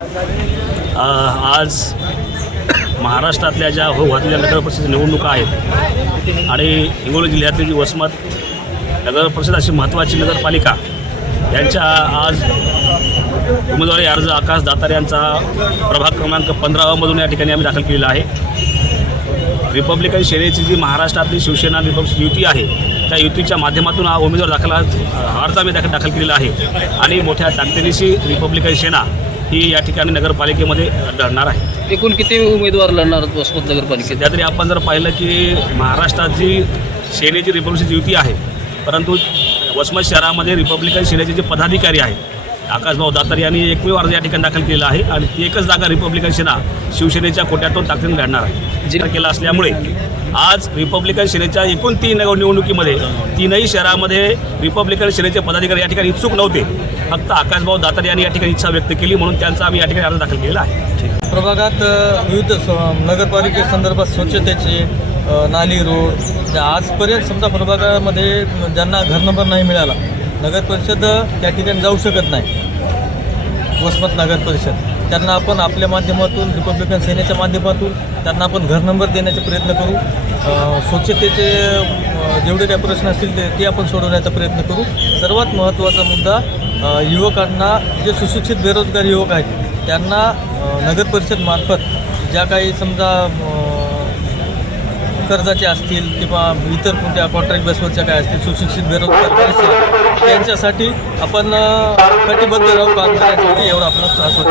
आज महाराष्ट्रातल्या ज्या घातलेल्या नगरपरिषद निवडणुका आहेत आणि हिंगोली जिल्ह्यातली जी वसमत नगरपरिषद अशी महत्त्वाची नगरपालिका यांच्या आज उमेदवारी अर्ज आकाश दातार यांचा प्रभाग क्रमांक 15 मधून या ठिकाणी आम्ही दाखल केलेला आहे। रिपब्लिकन सेनेची जी महाराष्ट्रातली शिवसेना रिपब्लिकन युती आहे त्या युतीच्या माध्यमातून हा उमेदवार अर्ज आम्ही दाखल केलेला आहे आणि मोठ्या ताकदीनिशी रिपब्लिकन सेना ही या ठिकाणी नगरपालिकेमध्ये लढणार आहे। एकूण किती उमेदवार लढणार आहेत वसमत नगरपालिकेत? सध्या तरी आपण जर पाहिलं की महाराष्ट्रात जी सेनेची रिपब्लिकन युती आहे, परंतु वसमत शहरामध्ये रिपब्लिकन सेनेचे जे पदाधिकारी आहेत आकाशभाऊ दातार यांनी एकमेव अर्ज या ठिकाणी दाखल केलेला आहे आणि ती एकच जागा रिपब्लिकन सेना शिवसेनेच्या कोट्यातून ताकदीने लढणार आहे। जिल्हा केला असल्यामुळे आज रिपब्लिकन सेनेच्या एकूण 3 निवडणुकीमध्ये 3ही शहरामध्ये रिपब्लिकन सेनेचे पदाधिकारी या ठिकाणी इच्छुक नव्हते। फक्त आकाशभाऊ दातार यांनी या ठिकाणी इच्छा व्यक्त केली म्हणून त्यांचा आम्ही या ठिकाणी अर्ज दाखल केलेला आहे। प्रभागात विविध नगरपालिकेसंदर्भात स्वच्छतेचे नाली रोड आजपर्यंत समजा प्रभागामध्ये ज्यांना घर नंबर नाही मिळाला नगरपरिषद त्या ठिकाणी जाऊ शकत नाही। वसमत नगरपरिषद त्यांना आपण आपल्या माध्यमातून रिपब्लिकन सेनेच्या माध्यमातून त्यांना आपण घर नंबर देण्याचा प्रयत्न करू। स्वच्छतेचे जेवढे काही प्रश्न असतील ते आपण सोडवण्याचा प्रयत्न करू। सर्वात महत्त्वाचा मुद्दा युवकांना जे सुशिक्षित बेरोजगार युवक आहेत त्यांना नगरपरिषदमार्फत ज्या काही समजा कर्जाचे असतील किंवा इतर कोणत्या कॉन्ट्रॅक्ट बेसवरच्या काय असतील सुशिक्षित बेरोजगार त्यांच्यासाठी आपण कटिबद्ध राहू काम करण्यासाठी एवढा आपला त्रास होतो।